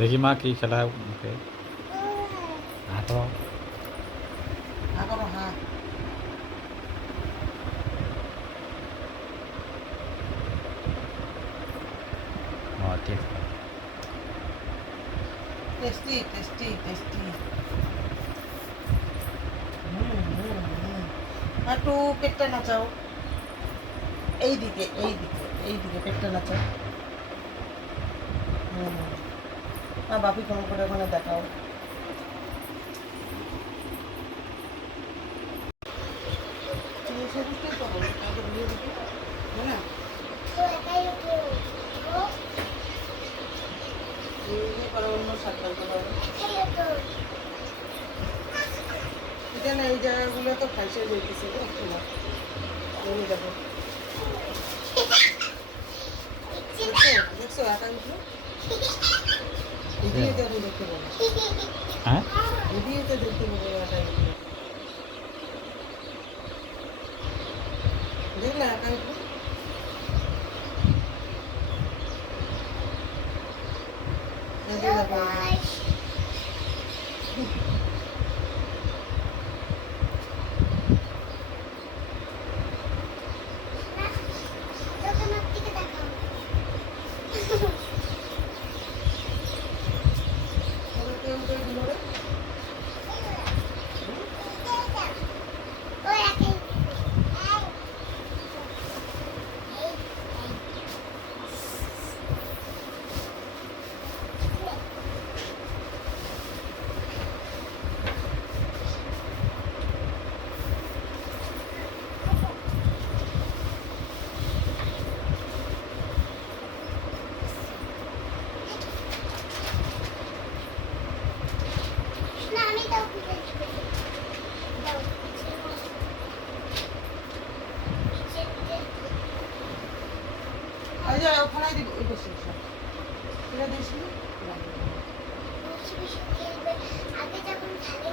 দেখি মা কি খেলা ওকে হাঁটো আবারও হ্যাঁ ঠিক টেস্টি টেস্টি টেস্টি একটু পেটটা নাচাও এইদিকে এইদিকে এইদিকে পেটটা নাচাও বাপি ফোন করে ওখানে দেখাও এটা না এই জায়গাগুলো তো ফাইসে যেতেছে দেখো দেখছো আকাঙ্ক্ষা ভিডিওতে আমি দেখতে পাবো হ্যাঁ ভিডিওতে দেখতে পাবো আকাঙ্ক্ষা দেখলে আকাঙ্ক্ষা ওখানে দিব ওই বসে এটা দিস আগে যখন খেলে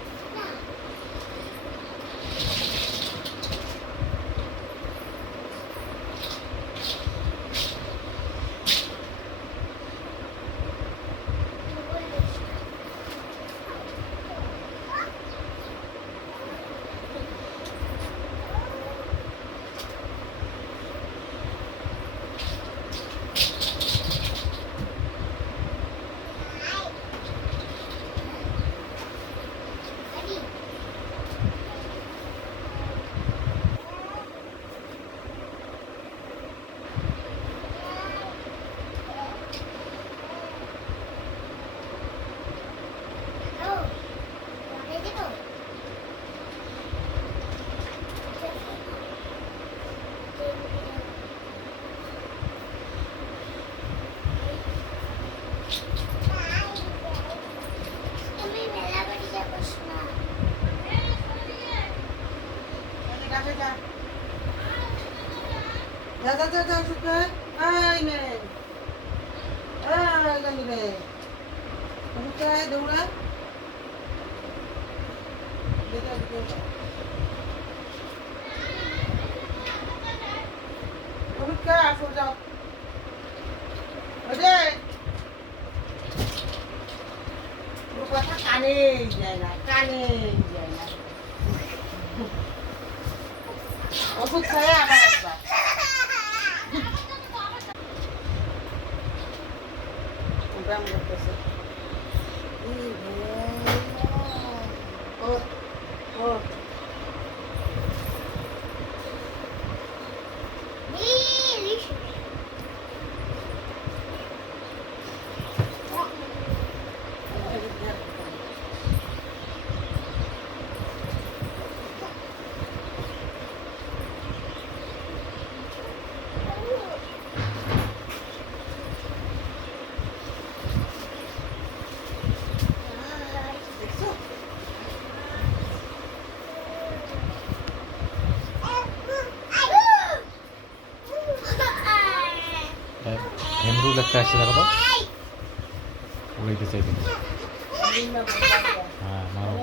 না যা যা যা যা সুখে আই নে আই গানি রে সুখে দৌড়া দেখো দেখো সুখে আসো যাও ওরে ওর কথা কানে যায় না ওষুধ খায় আবার একবার ব্যায়াম করতেছে এমরুল একটা আসছে দেখো তো উড়াইতেছে কিন্তু হ্যাঁ মারো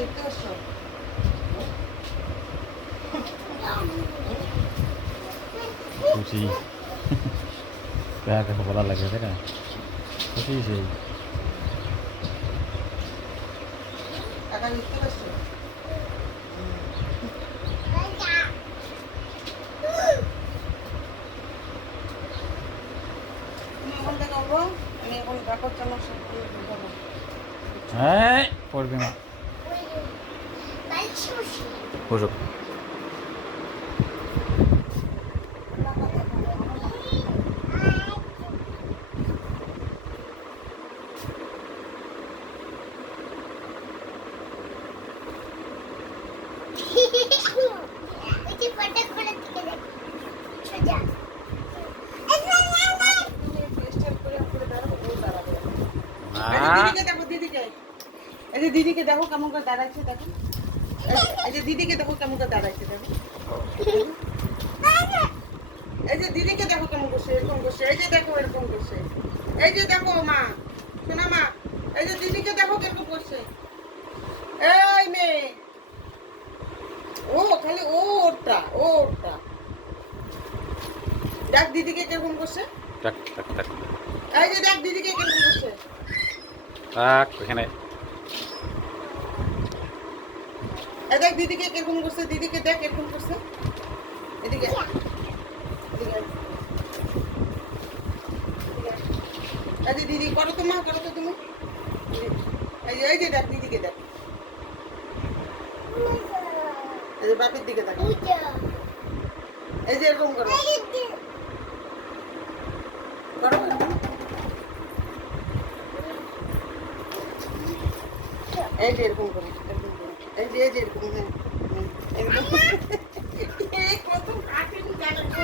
নিতে আসছো? খুশি কাকে বলা লাগে তাই না খুশি সেই টাকা নিতে আসছো? তুমি এখন থেকে হবো, আমি এখন কাপড় জামা সব নিয়ে ঢুকাবো। হ্যাঁ পড়বি মা বসো তুমি স্টেপ করে করে দাঁড়াবো, ও দাঁড়াবে। মা দিদিকে দেখো, দিদিকে। এই যে দিদিকে দেখো কেমন করে দাঁড়াচ্ছে, দেখো। এই যে দিদিকে দেখো কেমন করে দাঁড়াচ্ছে, দেখো। এই যে দিদিকে দেখো কেমন করছে, এরকম করছে। এই যে দেখো এরকম করছে। এই যে দেখো মা, শোনা মা, এই যে দিদিকে দেখো কিরকম করছে। এই মেয়ে, ও খালি ওরটা, ওরটা। দেখ দিদিকে কিরকম করছে। টাক টাক টাক এই যে দেখ দিদিকে কিরকম করছে। টাক এখানে এই দেখ দিদিকে কিরকম করছে, দিদিকে দেখ কিরকম করছে। এদিকে এদিকে এই যে দিদি করো তো মা, করো তো তুমি। এই যে দেখ দিদিকে দেখ, এই যে বাপের দিকে দেখ, এই যে এরকম করো, করো এরকম। এই যে এরকম করো, এরকম করো। এই যে এরকম, হ্যাঁ, হ্যাঁ, এরকম। এই কত কাটিং জানো গো।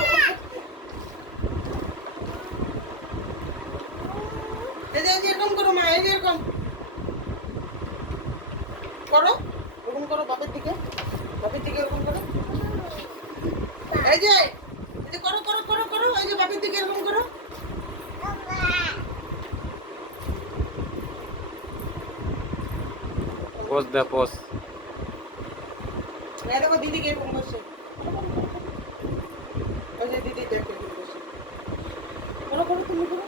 এই যে এরকম করো মা, এই যে এরকম করো, ওরকম করো বাপের দিকে, বাপের দিকে এরকম করো। এই যে করো করো করো করো, এই যে বাপের দিকে এরকম করো। পোজ দে পোজ এই দেখো দিদিকে এরকম করছে। ওই যে দিদি দেখ এরকম করছে। করো করো, তুমি করো,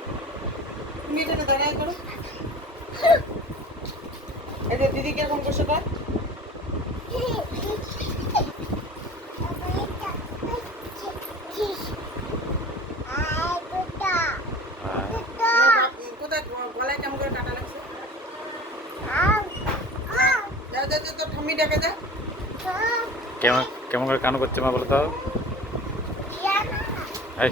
তুমি এখানে দাঁড়ায় করো। এই যে দিদিকে এরকম করছে কর। কোথায় গলায় কেমন করে কাটা লাগছে। যা যা যা, তোর ঠাম্মি ডেকে যা। কেমন কেমন করে কানো করছে মা বলো তো এই